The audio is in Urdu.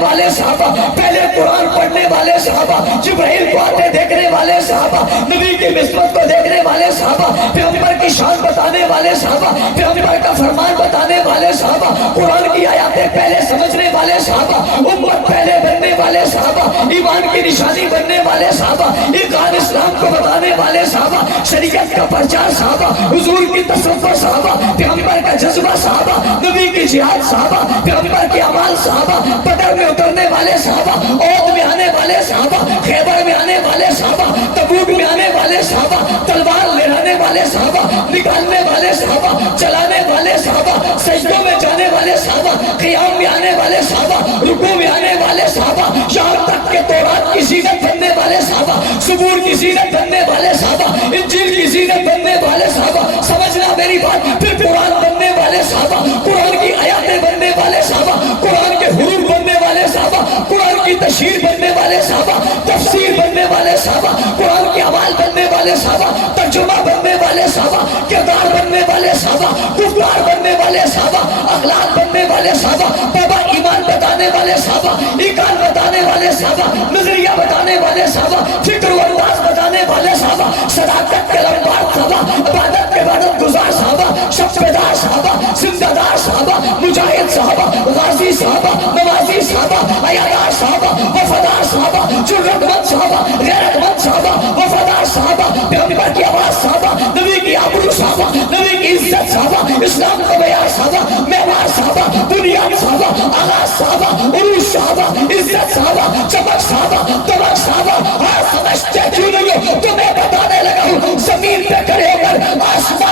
والے صحابہ، پہلے قرآن پڑھنے والے صحابہ، جبرائیل کو آتے دیکھنے والے صحابہ، نبی کی نسبت کو دیکھنے والے صحابہ، پیغمبر کی شان بتانے والے صحابہ، پیغمبر کا فرمان بتانے والے صحابہ، قرآن کی آیاتیں پہلے سمجھنے والے صحابہ، امت پہلے بننے والے صحابہ، ایمان کی نشانی بننے والے صحابہ، ایقان اسلام کو بتانے والے صحابہ، شریعت کا پرچار صحابہ، حضور کی تصور صحابہ، پیغمبر کا جذبہ صحابہ، نبی کی جہاد صحابہ، پیغمبر کے اعمال صحابہ، بدر میں اترنے والے صحابہ، عہد میں آنے والے صحابہ، خیبر میں آنے والے صحابہ، تبوک میں آنے والے صحابہ، تلوار لہرانے والے صحابہ، نکالنے والے صحابہ، چلانے والے صحابہ، سجدوں میں جانے والے صحابہ، قیام میں آنے والے صحابہ، رکوع میں آنے والے صحابہ، یہاں تک کہ تورات کی زینت بننے والے صحابہ، زبور کی زینت بننے والے صحابہ، انجیل کی زینت بننے والے صحابہ، سمجھنا میری بات، پھر قرآن بننے والے صحابہ، قرآن کی آیاتیں بننے والے صحابہ، قرآن کے حروف بننے والے صحابہ، قرآن کی تشریح بننے والے صحابہ، تفسیر بننے والے صحابہ، قرآن کے اعمال بننے والے صحابہ، ترجمہ بننے والے صحابہ، کردار بننے والے صحابہ، گفتار بننے والے صحابہ، اخلاق بننے والے صحابہ، بابا ایمان بتانے والے صحابہ، ایقان بتانے والے صحابہ، نظریہ بتانے والے صحابہ، فکر و انداز بتانے والے صحابہ، صداقت کے لمبار صحابہ، عبادت کے عبادت گزار صحابہ، شب بیدار صحابہ، زندہ دار صحابہ، مجاہد صحابہ، غازی صحابہ، نوازی صحابہ، عیادار صحابہ، وفادار صحابہ، جرأت مند صحابہ، غیرت مند صحابہ، وفادار صحابہ، پیغمبر کی آواز صحابہ، نبی کی آبرو صحابہ، نبی کی عزت صحابہ، اسلام کا معیار صحابہ، معمار صحابہ، بنیاد صحابہ، آغاز صحابہ، عروج صحابہ، عزت صحابہ، چمک صحابہ، دمک صحابہ. سمجھتے کیوں نہیں ہو؟ تمہیں بتانے لگا ہوں زمین پہ کھڑے ہو کر آسمان